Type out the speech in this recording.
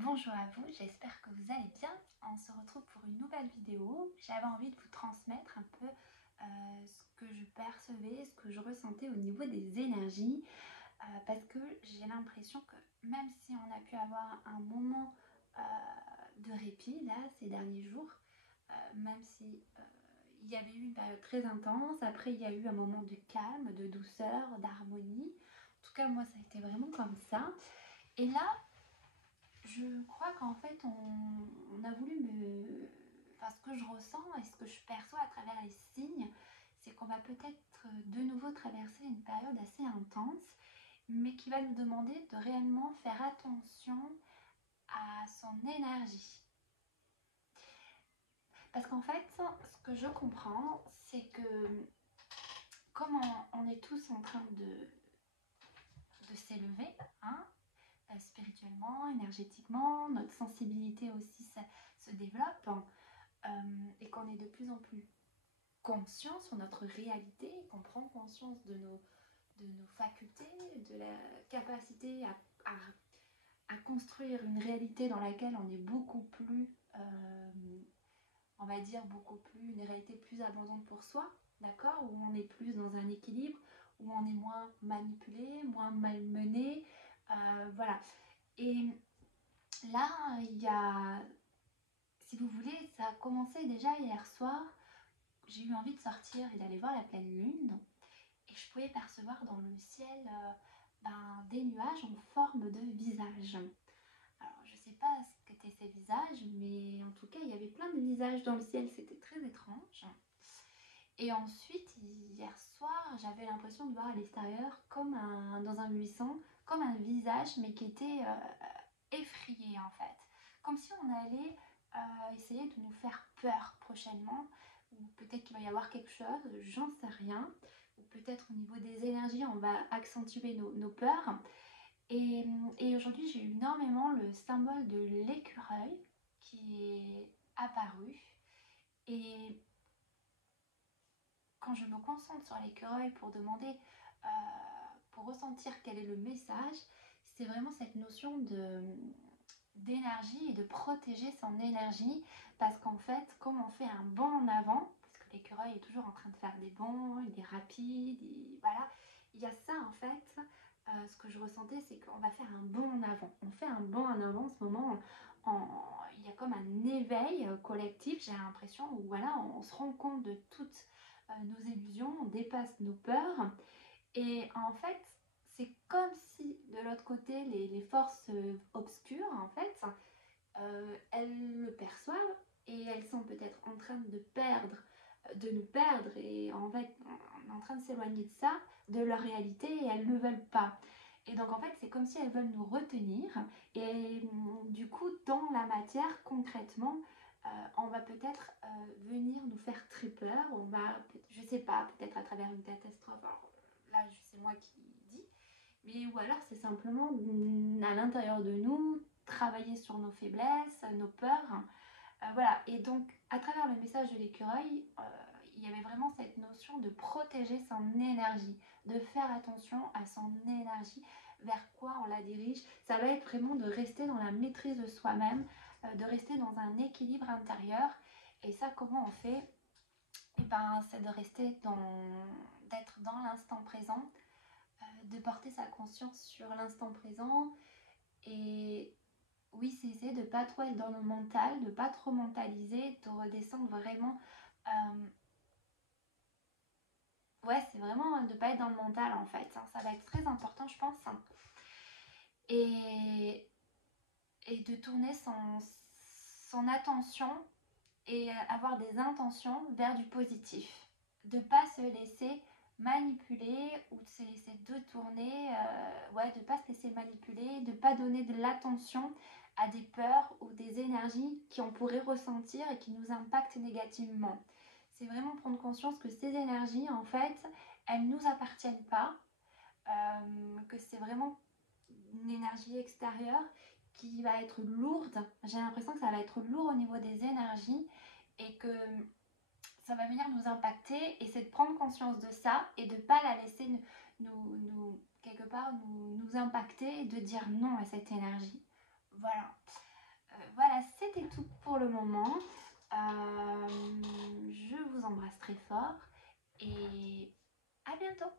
Bonjour à vous, j'espère que vous allez bien. On se retrouve pour une nouvelle vidéo. J'avais envie de vous transmettre un peu ce que je percevais, ce que je ressentais au niveau des énergies, parce que j'ai l'impression que même si on a pu avoir un moment de répit là ces derniers jours, même si il y avait eu une période très intense, après il y a eu un moment de calme, de douceur, d'harmonie. En tout cas moi ça a été vraiment comme ça. Et là, je crois qu'en fait, on a voulu me... Enfin, ce que je ressens et ce que je perçois à travers les signes, c'est qu'on va peut-être de nouveau traverser une période assez intense, mais qui va nous demander de réellement faire attention à son énergie. Parce qu'en fait, ce que je comprends, c'est que comme on est tous en train de s'élever, hein, spirituellement, énergétiquement, notre sensibilité aussi se développe, et qu'on est de plus en plus conscient sur notre réalité, qu'on prend conscience de nos facultés, de la capacité à construire une réalité dans laquelle on est beaucoup plus, on va dire beaucoup plus, une réalité plus abondante pour soi, d'accord, où on est plus dans un équilibre, où on est moins manipulé, moins malmené, voilà. Et là, il y a, si vous voulez, ça a commencé déjà hier soir. J'ai eu envie de sortir et d'aller voir la pleine lune. Et je pouvais percevoir dans le ciel des nuages en forme de visage. Alors, je ne sais pas ce qu'étaient ces visages, mais en tout cas, il y avait plein de visages dans le ciel. C'était très étrange. Et ensuite, hier soir, j'avais l'impression de voir à l'extérieur, dans un buisson, comme un visage, mais qui était effrayé en fait. Comme si on allait essayer de nous faire peur prochainement, ou peut-être qu'il va y avoir quelque chose, j'en sais rien, ou peut-être au niveau des énergies, on va accentuer nos peurs. Et aujourd'hui, j'ai eu énormément le symbole de l'écureuil qui est apparu. Et quand je me concentre sur l'écureuil pour demander, pour ressentir quel est le message, c'est vraiment cette notion d'énergie et de protéger son énergie, parce qu'en fait, comme on fait un bond en avant, parce que l'écureuil est toujours en train de faire des bonds, il est rapide, voilà, il y a ça en fait. Ce que je ressentais, c'est qu'on va faire un bond en avant. On fait un bond en avant en ce moment. Il y a comme un éveil collectif, j'ai l'impression, où voilà, on se rend compte de toutes nos illusions, on dépasse nos peurs. Et en fait, c'est comme si de l'autre côté, les forces obscures, en fait, elles le perçoivent et elles sont peut-être en train de nous perdre, et en fait, on est en train de s'éloigner de ça, de leur réalité, et elles ne veulent pas. Et donc en fait, c'est comme si elles veulent nous retenir, et du coup, dans la matière, concrètement, on va peut-être venir nous faire très peur, on va, je sais pas, peut-être à travers une catastrophe, alors là c'est moi qui dis, mais ou alors c'est simplement à l'intérieur de nous, travailler sur nos faiblesses, nos peurs. Voilà, et donc à travers le message de l'écureuil, il y avait vraiment cette notion de protéger son énergie, de faire attention à son énergie, vers quoi on la dirige. Ça va être vraiment de rester dans la maîtrise de soi-même, de rester dans un équilibre intérieur. Et ça, comment on fait? Et ben, c'est de rester d'être dans l'instant présent, de porter sa conscience sur l'instant présent. Et oui, c'est essayer de pas trop être dans le mental, de pas trop mentaliser, de redescendre vraiment. Ouais, c'est vraiment de pas être dans le mental en fait, hein. Ça va être très important, je pense, hein. Et, et de tourner son attention et avoir des intentions vers du positif. De pas se laisser manipuler ou de se laisser détourner, ouais, de pas se laisser manipuler, de pas donner de l'attention à des peurs ou des énergies qu'on pourrait ressentir et qui nous impactent négativement. C'est vraiment prendre conscience que ces énergies, en fait, elles ne nous appartiennent pas, que c'est vraiment une énergie extérieure qui va être lourde. J'ai l'impression que ça va être lourd au niveau des énergies et que ça va venir nous impacter, et c'est de prendre conscience de ça et de ne pas la laisser quelque part nous impacter, et de dire non à cette énergie. Voilà. c'était tout pour le moment. Je vous embrasse très fort et à bientôt.